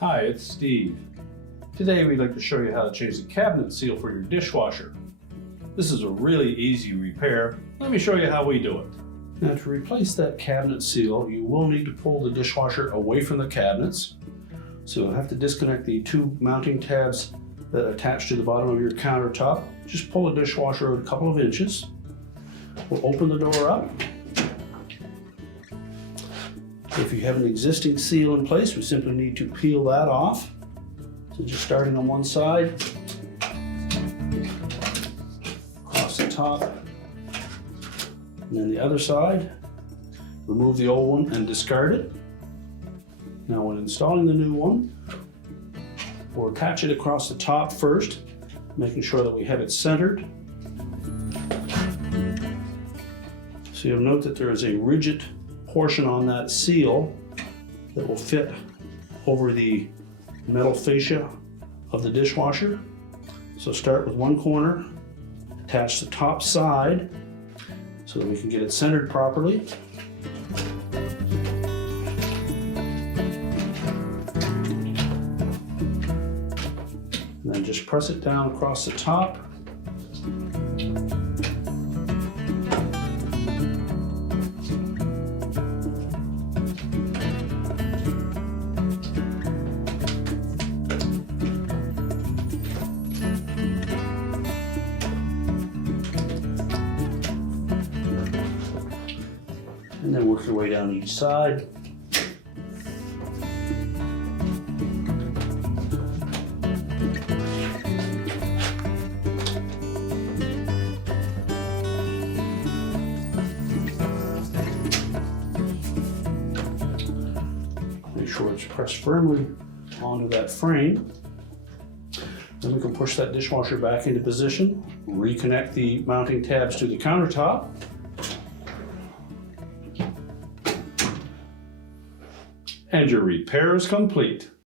Hi, it's Steve. Today we'd like to show you how to change the cabinet seal for your dishwasher. This is a really easy repair. Let me show you how we do it. Now, to replace that cabinet seal, you will need to pull the dishwasher away from the cabinets. So you'll have to disconnect the two mounting tabs that attach to the bottom of your countertop. Just pull the dishwasher a couple of inches. We'll open the door up. If you have an existing seal in place, we simply need to peel that off. So just starting on one side, across the top, and then the other side. Remove the old one and discard it. Now when installing the new one, we'll attach it across the top first, making sure that we have it centered. So you'll note that there is a rigid portion on that seal that will fit over the metal fascia of the dishwasher. So start with one corner, attach the top side so that we can get it centered properly. And then just press it down across the top. And then work your way down each side. Make sure it's pressed firmly onto that frame. Then we can push that dishwasher back into position, reconnect the mounting tabs to the countertop. And your repair is complete.